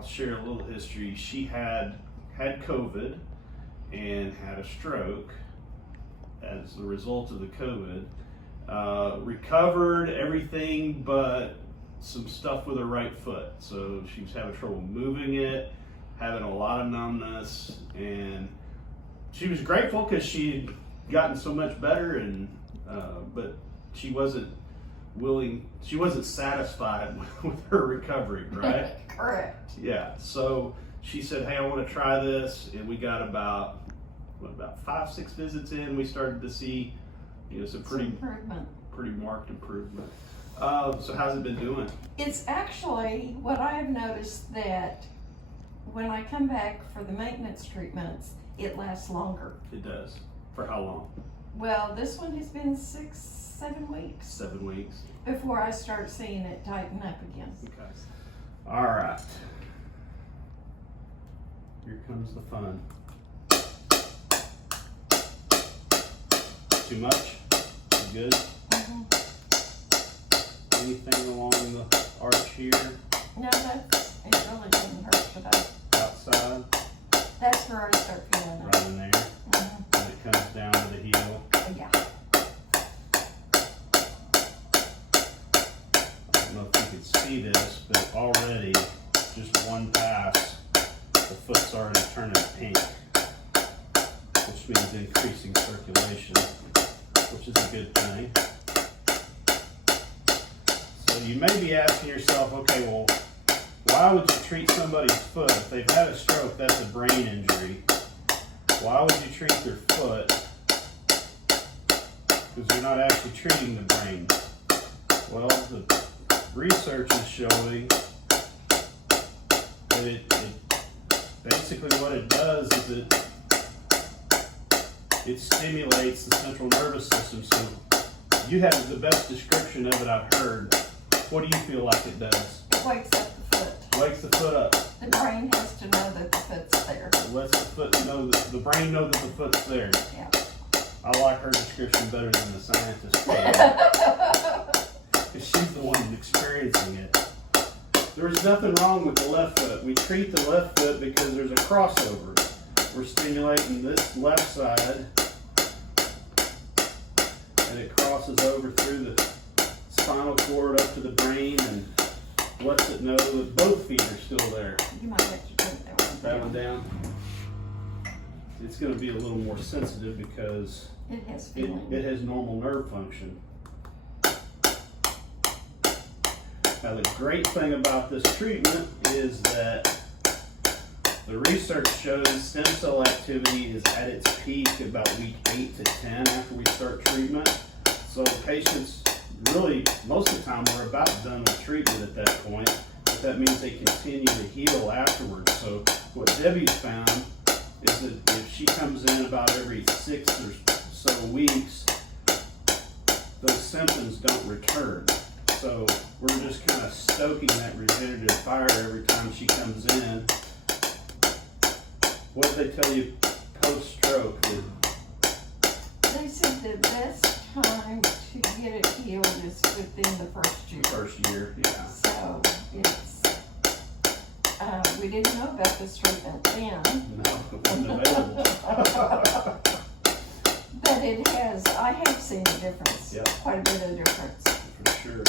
I'll share a little history. She had COVID and had a stroke as a result of the COVID. Recovered everything but some stuff with her right foot. So she was having trouble moving it, having a lot of numbness, and she was grateful because she'd gotten so much better, and but she wasn't satisfied with her recovery, right? Correct. Yeah, so she said, hey, I want to try this, and we got about 5-6 visits in, we started to see, some pretty marked improvement. So how's it been doing? It's actually, what I've noticed, that when I come back for the maintenance treatments, it lasts longer. It does. For how long? Well, this one has been 6-7 weeks. 7 weeks. Before I start seeing it tighten up again. Okay. All right. Here comes the fun. Too much? You good? Mm-hmm. Anything along the arch here? No, it really didn't hurt today. Outside? That's where I start feeling it. Right in there. Mm-hmm. And it comes down to the heel. Yeah. I don't know if you can see this, but already, just one pass, the foot's already turning pink, which means increasing circulation, which is a good thing. So you may be asking yourself, okay, well, why would you treat somebody's foot? If they've had a stroke, that's a brain injury. Why would you treat their foot? Because you're not actually treating the brain. Well, the research is showing that it basically what it does is it stimulates the central nervous system. So you have the best description of it I've heard. What do you feel like it does? It wakes up the foot. Wakes the foot up. The brain has to know that the foot's there. It lets the foot know that the brain know that the foot's there. Yeah. I like her description better than the scientist. Because she's the one experiencing it. There's nothing wrong with the left foot. We treat the left foot because there's a crossover. We're stimulating this left side, and it crosses over through the spinal cord up to the brain and lets it know that both feet are still there. You might have to turn That one down. It's going to be a little more sensitive because It has feeling. it has normal nerve function. Now the great thing about this treatment is that the research shows stem cell activity is at its peak about week 8 to 10 after we start treatment. So patients really, most of the time, we're about done with treatment at that point, but that means they continue to heal afterwards. So what Debbie's found is that if she comes in about every 6 or so weeks, those symptoms don't return. So we're just kind of stoking that regenerative fire every time she comes in. What did they tell you post-stroke? They said the best time to get it healed is within the first year. First year, yeah. So it's, we didn't know about this treatment then. No, it wasn't available. But it has, I have seen a difference. Yep. Quite a bit of difference. For sure.